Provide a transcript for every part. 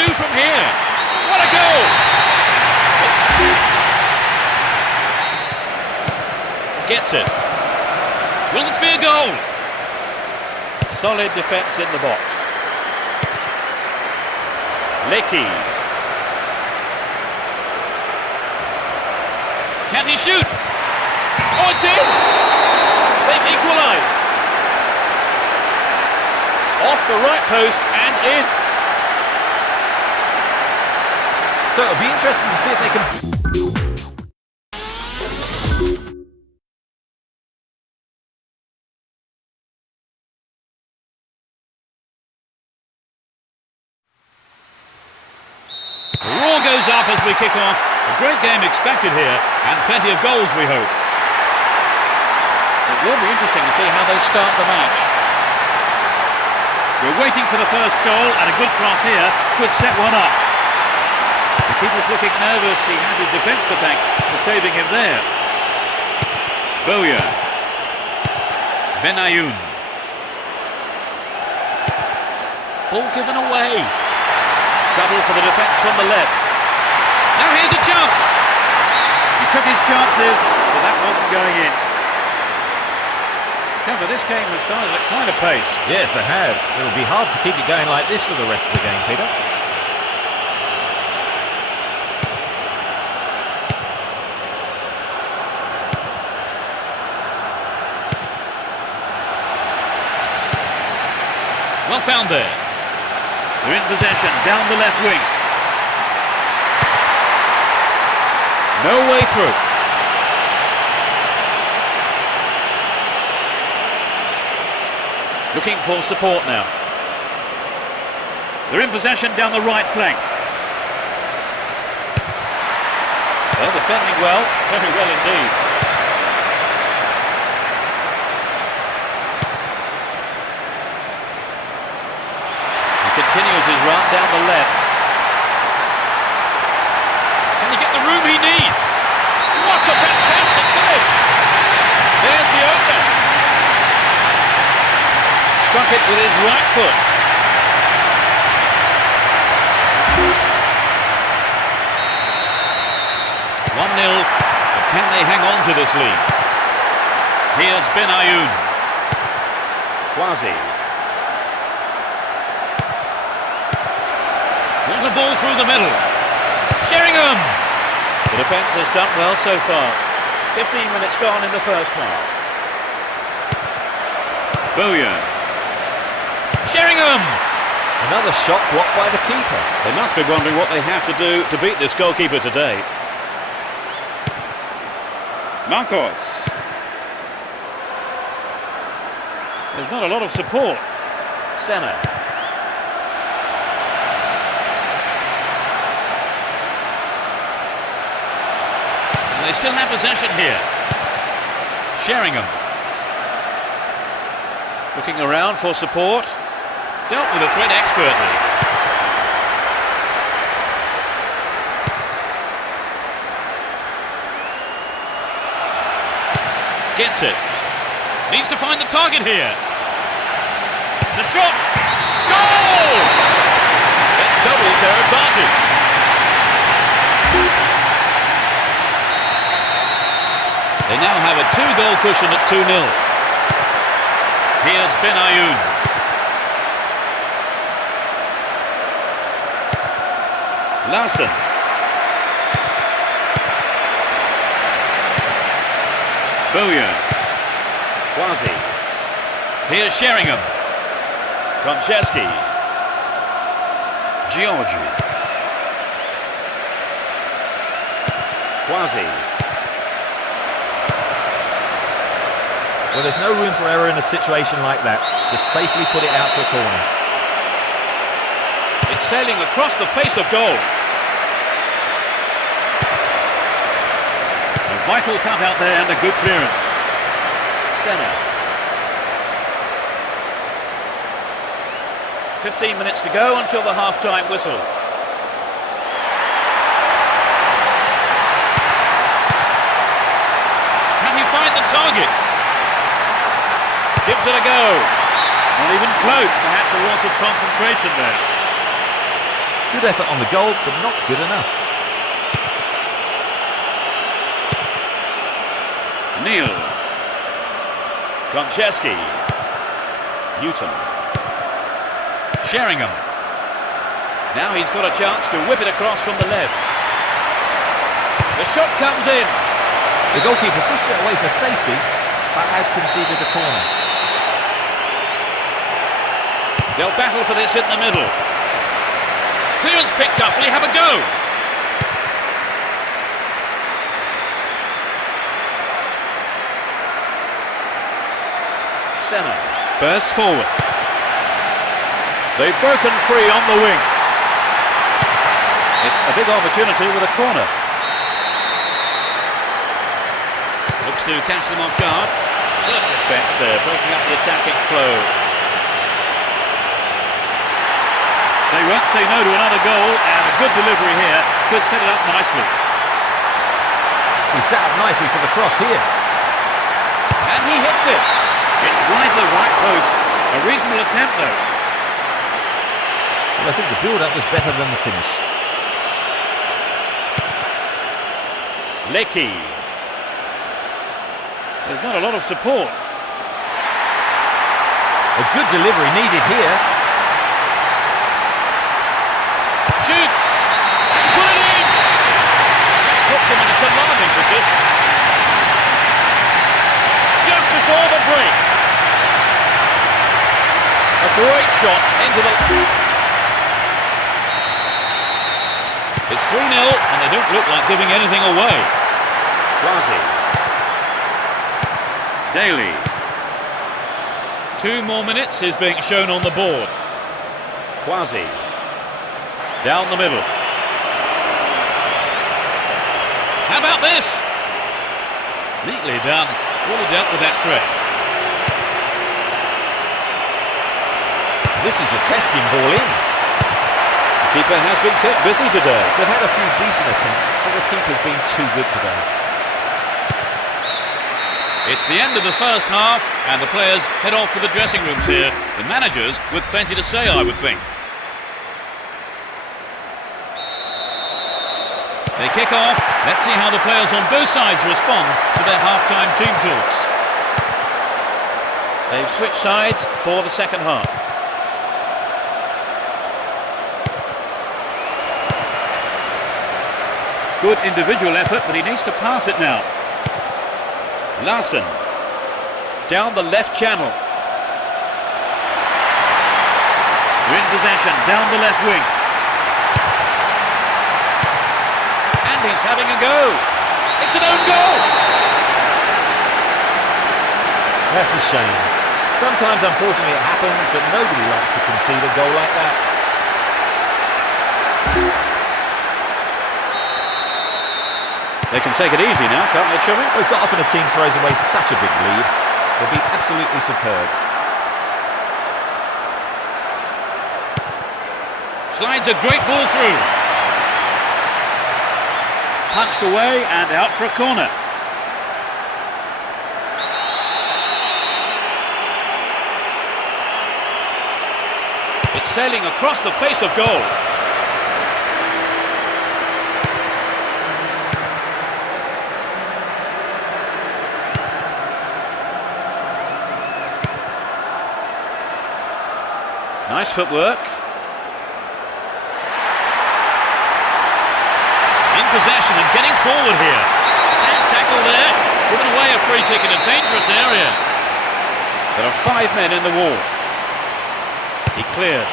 do from here? What a goal! Gets it. Will this be a goal? Solid defence in the box. Lecky. Can he shoot? Oh, it's in! They've equalised. Off the right post and in. So it'll be interesting to see if they can... The roar goes up as we kick off. A great game expected here, and plenty of goals, we hope. It will be interesting to see how they start the match. We're waiting for the first goal, and a good cross here could set one up. The keeper's looking nervous. He has his defence to thank for saving him there. Bowyer. Benayoun. Ball given away. Trouble for the defence from the left. Now here's a chance. He took his chances, but that wasn't going in. However, this game has started at quite a pace. Yes, they have. It'll be hard to keep it going like this for the rest of the game, Peter. Well found there. They're in possession, down the left wing. No way through. Looking for support now. They're in possession down the right flank. They're defending well, very well indeed. He continues his run down the left. Can he get the room he needs? What a fantastic finish! There's the opener. Struck it with his right foot. One 0, but can they hang on to this lead? Here's Benayoun. Quasi. Want the ball through the middle. Sheringham! The defence has done well so far. 15 minutes gone in the first half. Bowyer. Sheringham! Another shot blocked by the keeper. They must be wondering what they have to do to beat this goalkeeper today. Marcos. There's not a lot of support. Senna. And they still have possession here. Sheringham. Looking around for support. Dealt with the threat expertly. Gets it. Needs to find the target here. The shot! Goal! It doubles their advantage. They now have a 2-goal cushion at 2-0. Here's Benayoun. Larson. Bowyer. Quasi. Here's Sheringham. Konchesky. Giorgi. Quasi. Well, there's no room for error in a situation like that. Just safely put it out for a corner. It's sailing across the face of goal. A vital cut out there and a good clearance. Senna. 15 minutes to go until the half-time whistle. Can he find the target? Gives it a go. Not even close, perhaps a loss of concentration there. Good effort on the goal, but not good enough. Neil. Konchesky. Newton. Sheringham. Now he's got a chance to whip it across from the left. The shot comes in. The goalkeeper pushed it away for safety, but has conceded a corner. They'll battle for this in the middle. Clearance picked up. Will he have a go? Senna bursts forward. They've broken free on the wing. It's a big opportunity with a corner. Looks to catch them off guard. Good defence there, breaking up the attacking flow. They won't say no to another goal, and a good delivery here could set it up nicely. He set up nicely for the cross here. And he hits it. It's wide the right post. A reasonable attempt though. Well, I think the build-up was better than the finish. Lecky. There's not a lot of support. A good delivery needed here. Shoots! Put it in! Puts him in a commanding position. Just before the break. A great shot into the... It's 3-0 and they don't look like giving anything away. Quasi. Daly. 2 more minutes is being shown on the board. Quasi. Down the middle. How about this? Neatly done. Really dealt with that threat. This is a testing ball in. The keeper has been kept busy today. They've had a few decent attempts, but the keeper's been too good today. It's the end of the first half, and the players head off to the dressing rooms here. The managers with plenty to say, I would think. They kick off. Let's see how the players on both sides respond to their half-time team talks. They've switched sides for the second half. Good individual effort, but he needs to pass it now. Larson. Down the left channel. They're in possession, down the left wing. And he's having a go. It's an own goal. That's a shame. Sometimes, unfortunately, it happens, but nobody likes to concede a goal like that. They can take it easy now, can't they, Chubby? Well, it's not often a team throws away such a big lead. They've been absolutely superb. Slides a great ball through. Punched away and out for a corner. It's sailing across the face of goal. Nice footwork. In possession and getting forward here. And tackle there. Given away a free kick in a dangerous area. There are 5 men in the wall. He cleared.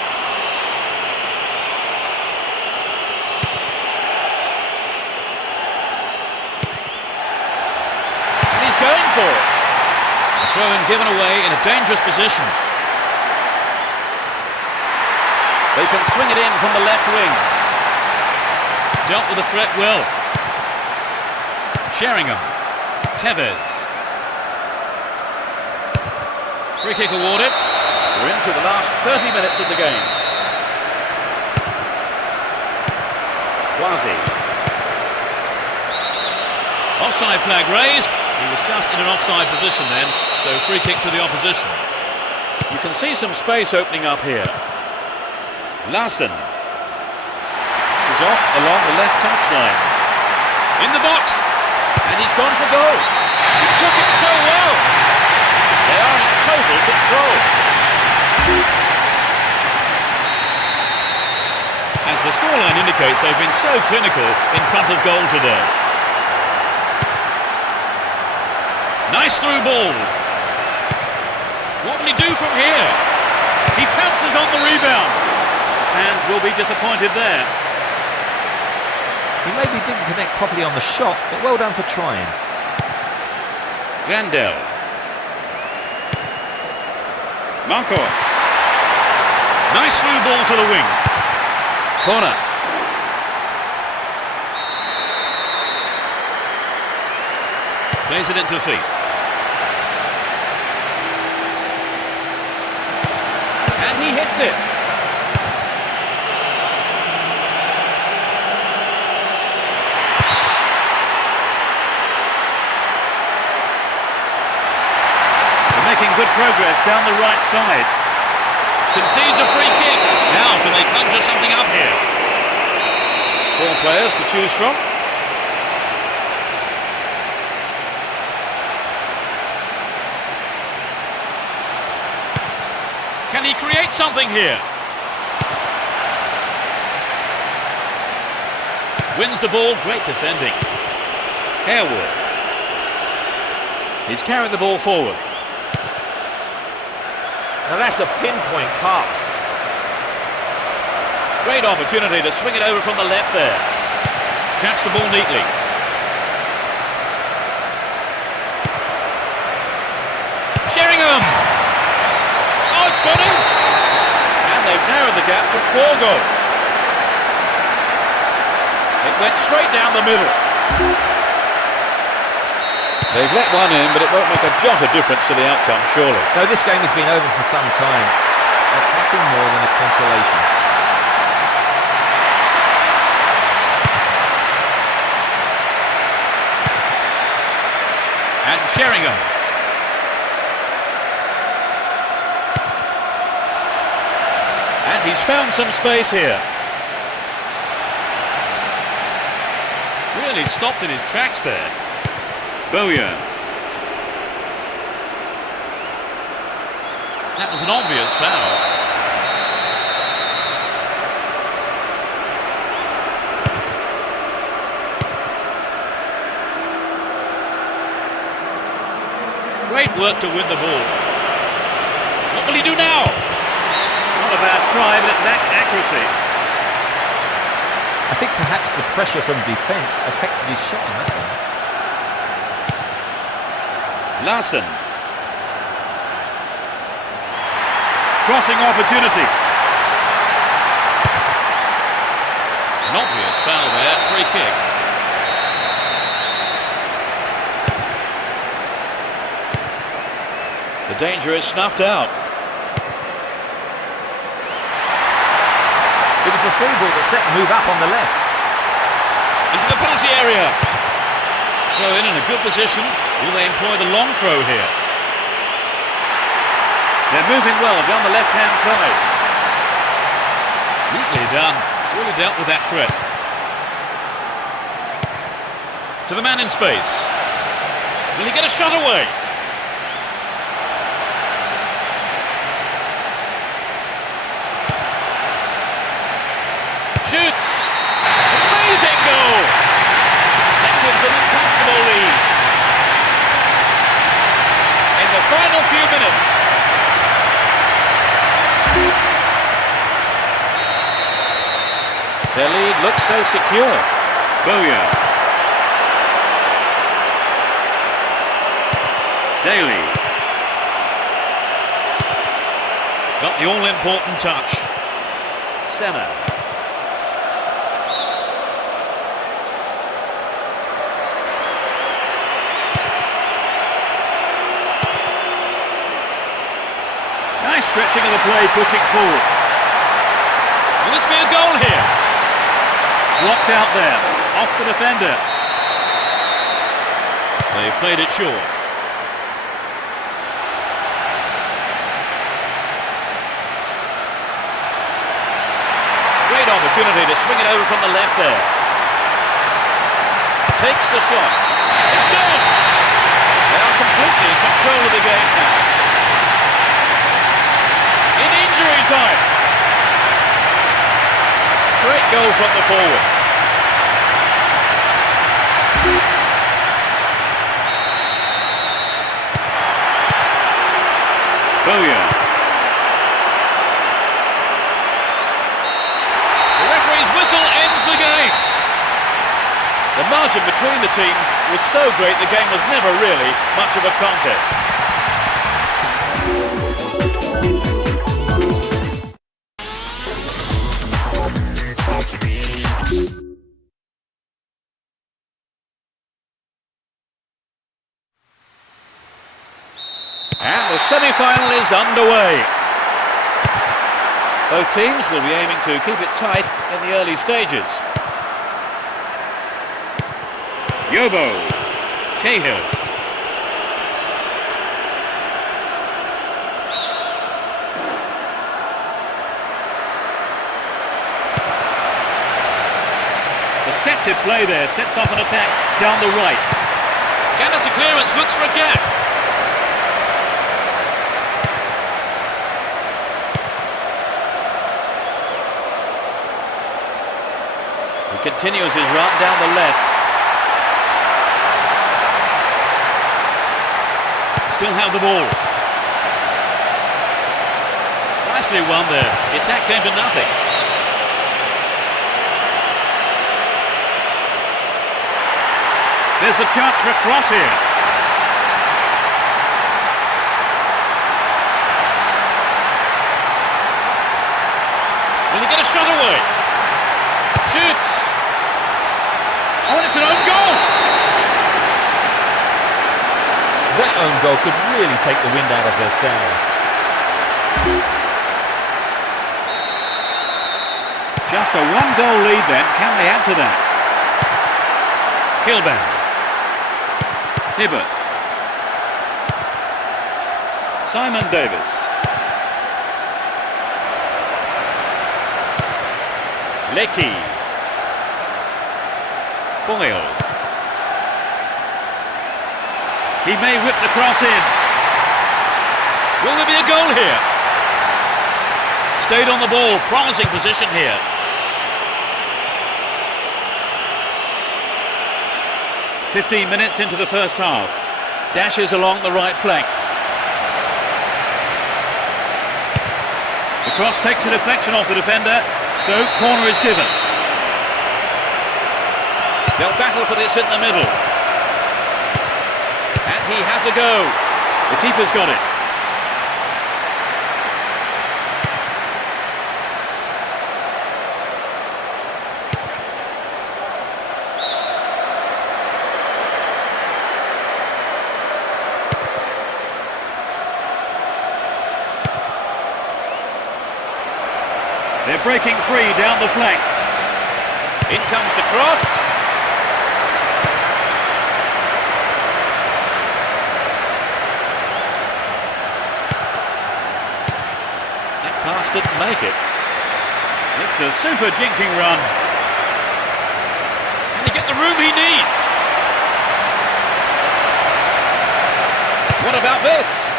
And he's going for it. A throw-in given away in a dangerous position. They can swing it in from the left wing. Dealt with the threat well. Sheringham. Tevez. Free kick awarded. We're into the last 30 minutes of the game. Quasi. Offside flag raised. He was just in an offside position then, so free kick to the opposition. You can see some space opening up here. Larson. He's off along the left touchline. In the box. And he's gone for goal. He took it so well. They are in total control. As the scoreline indicates, they've been so clinical in front of goal today. Nice through ball. What will he do from here? He pounces on the rebound. Fans will be disappointed there. He maybe didn't connect properly on the shot, but well done for trying. Grandel. Marcos. Nice through ball to the wing. Corner. Plays it into feet. And he hits it. They're making good progress down the right side. Concedes a free kick. Now can they conjure something up here? 4 players to choose from. Can he create something here? Wins the ball, great defending. Harewood. He's carrying the ball forward. Now that's a pinpoint pass. Great opportunity to swing it over from the left there. Catch the ball neatly. Sheringham! Oh, it's gone in! And they've narrowed the gap to 4 goals. It went straight down the middle. They've let one in, but it won't make a jot of difference to the outcome, surely. No, this game has been over for some time. That's nothing more than a consolation. And Sheringham. And he's found some space here. Really stopped in his tracks there. Bowyer. That was an obvious foul. Great work to win the ball. What will he do now? Not a bad try, but it lacked accuracy. I think perhaps the pressure from defence affected his shot on that one. Larson. Crossing opportunity. An obvious foul there, free kick. The danger is snuffed out. It was the through ball that set the move up on the left. Into the penalty area. Throw in a good position. Will they employ the long throw here? They're moving well down the left-hand side. Neatly done. Really dealt with that threat. To the man in space. Will he get a shot away? Shoots! Amazing goal! That gives them a comfortable lead. In the final few minutes. Their lead looks so secure. Bowyer. Daly. Got the all-important touch. Senna. Nice stretching of the play, pushing forward. Will this be a goal here? Blocked out there, off the defender. They've played it short. Great opportunity opportunity to swing it over from the left there. Takes the shot. It's gone! They are completely in control of the game now. In injury time. Great goal from the forward. Bowyer. The referee's whistle ends the game. The margin between the teams was so great the game was never really much of a contest. And the semi-final is underway. Both teams will be aiming to keep it tight in the early stages. Yobo, Cahill. Deceptive play there, sets off an attack down the right. Gathers the clearance, looks for a gap. He continues his run down the left. Still have the ball. Nicely won there. The attack came to nothing. There's a chance for a cross here. Will he get a shot away? Shoots. Oh, and it's an own goal. That own goal could really take the wind out of their sails. Just a one-goal lead then. Can they add to that? Kilban. Hibbert. Simon Davis. Leckie. Boyle. He may whip the cross in. Will there be a goal here? Stayed on the ball, promising position here. "15 minutes into the first half. Dashes along the right flank. The cross takes a deflection off the defender, so corner is given. They'll battle for this in the middle. And he has a go. The keeper's got it. They're breaking free down the flank. In comes the cross. That pass didn't make it. It's a super jinking run. Can he get the room he needs? What about this?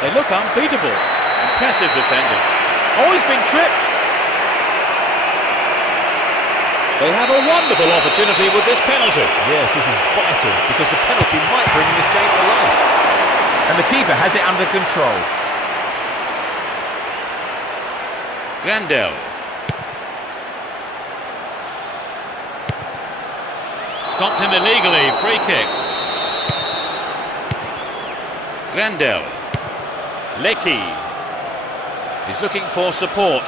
They look unbeatable. Impressive defending. Oh, he's been tripped. They have a wonderful opportunity with this penalty. Yes, this is vital because the penalty might bring this game to life. And the keeper has it under control. Grandel. Stopped him illegally. Free kick. Grandel. Leckie. He's looking for support.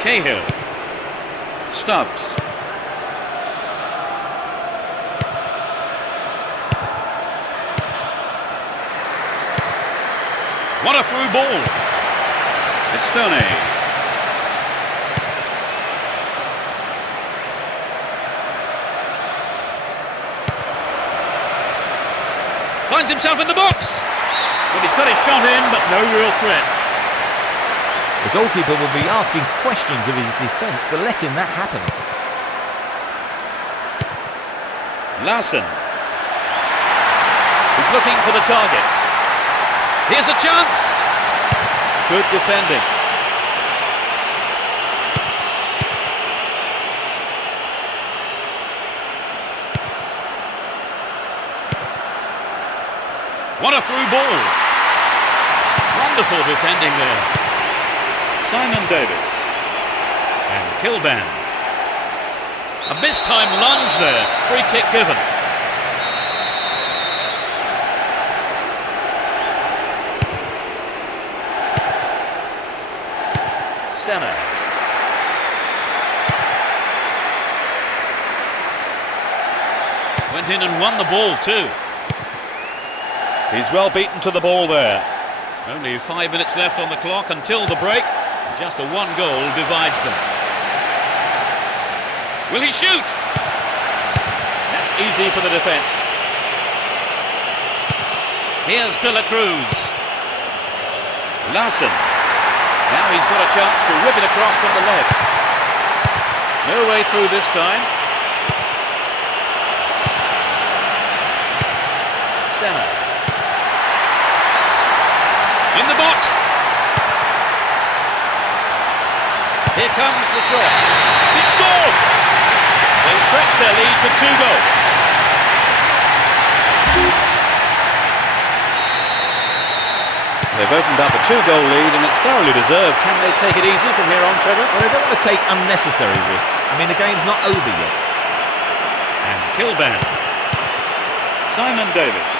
Cahill. Stubbs. What a through ball. Estone. Finds himself in the box. Well, he's got his shot in, but no real threat. The goalkeeper will be asking questions of his defence for letting that happen. Larson. He's looking for the target. Here's a chance. Good defending. What a through ball. Wonderful defending there. Simon Davis. And Kilban. A mistimed lunge there. Free kick given. Senna. Went in and won the ball too. He's well beaten to the ball there. Only 5 minutes left on the clock until the break. Just a one goal divides them. Will he shoot? That's easy for the defence. Here's De La Cruz. Larson. Now he's got a chance to whip it across from the left. No way through this time. Senna. In the box. Here comes the shot. He scored! They stretch their lead to 2 goals. They've opened up a 2-goal lead and it's thoroughly deserved. Can they take it easy from here on, Trevor? Well, they don't want to take unnecessary risks. I mean, the game's not over yet. And Kilban. Simon Davis.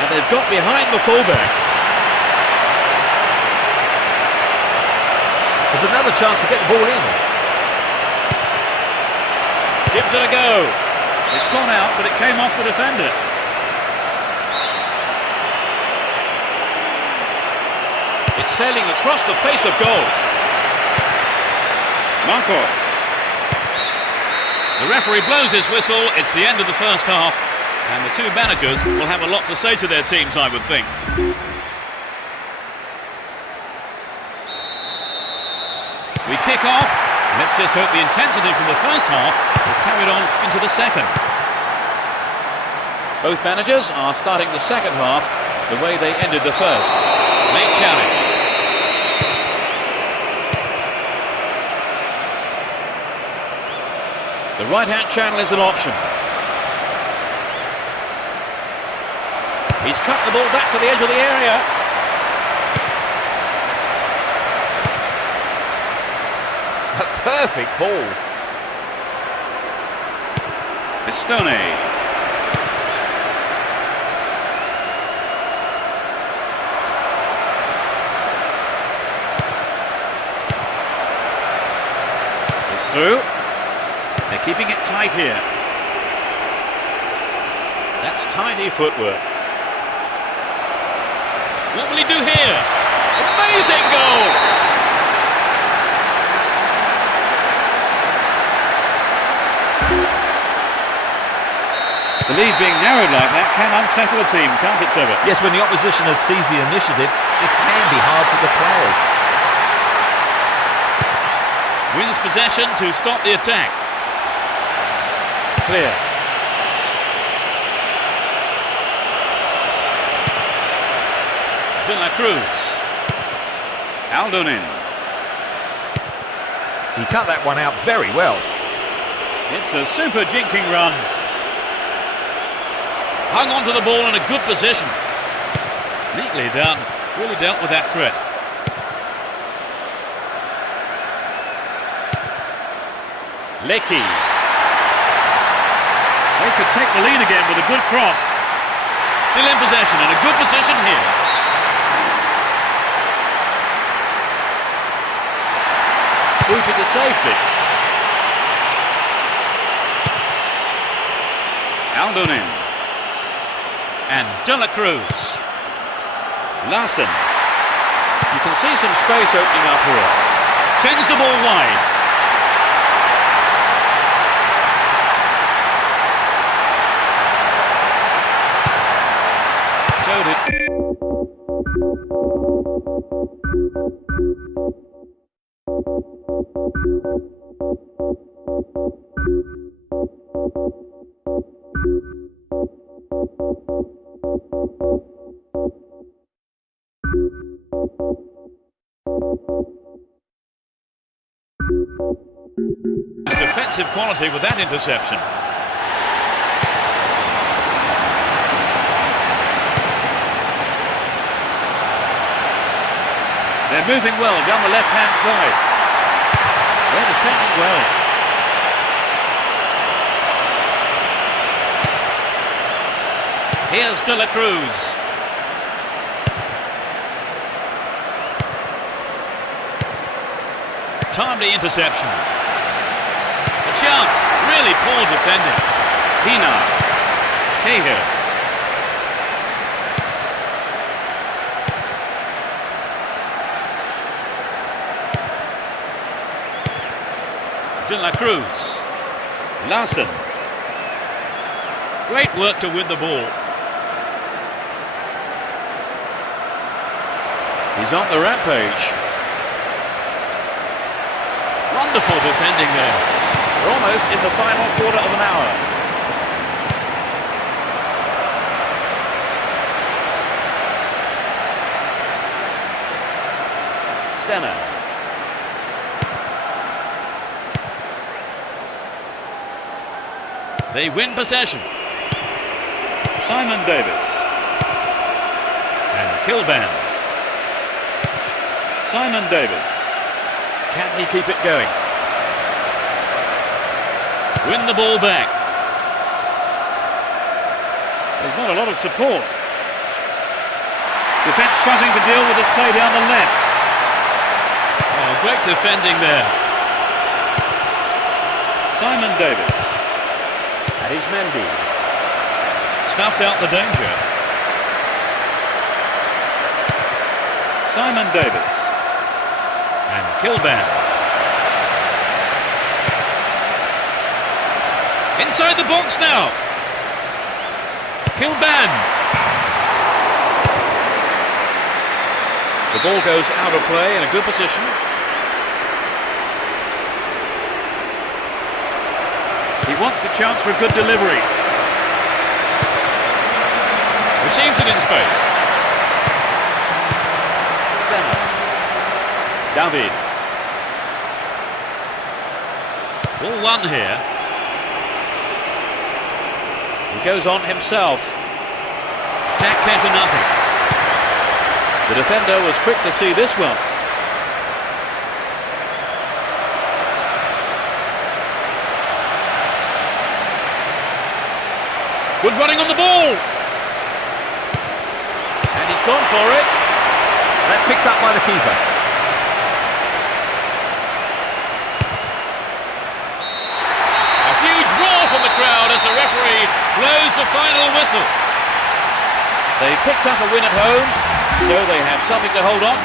And they've got behind the fullback. There's another chance to get the ball in. Gives it a go. It's gone out, but it came off the defender. It's sailing across the face of goal. Marcos. The referee blows his whistle. It's the end of the first half. And the two managers will have a lot to say to their teams, I would think. We kick off. Let's just hope the intensity from the first half is carried on into the second. Both managers are starting the second half the way they ended the first. May challenge. The right-hand channel is an option. He's cut the ball back to the edge of the area. A perfect ball. Pistone. It's through. They're keeping it tight here. That's tidy footwork. What will he do here? Amazing goal! The lead being narrowed like that can unsettle a team, can't it, Trevor? Yes, when the opposition has seized the initiative, it can be hard for the players. Wins possession to stop the attack. Clear. De La Cruz. Aldonin. He cut that one out very well. It's a super jinking run. Hung on to the ball in a good position. Neatly done. Really dealt with that threat. Lecky. They could take the lead again with a good cross. Still in possession and a good position here. Booted to safety. Aldonin. And De La Cruz. Larson. You can see some space opening up here. Sends the ball wide. showed it. Defensive quality with that interception. They're moving well down the left-hand side. They're defending well. Here's De La Cruz. Timely interception. A chance. Really poor defending. Hina. Cahill. De La Cruz. Larson. Great work to win the ball. He's on the rampage. Wonderful defending there. We're almost in the final quarter of an hour. Senna. They win possession. Simon Davis. And Kilban. Simon Davis. Can he keep it going? Win the ball back. There's not a lot of support. Defence struggling to deal with this play down the left. Oh, great defending there. Simon Davis. That is Mendy. Snuffed out the danger. Simon Davis. And Kilban. Inside the box now. Kilban. The ball goes out of play in a good position. He wants the chance for a good delivery. Receives it in space. Senna. David. Ball one here. He goes on himself. Attack came to nothing. The defender was quick to see this one. Good running on the ball. And he's gone for it. That's picked up by the keeper. A huge roar from the crowd as the referee blows the final whistle. They picked up a win at home, so they have something to hold on to.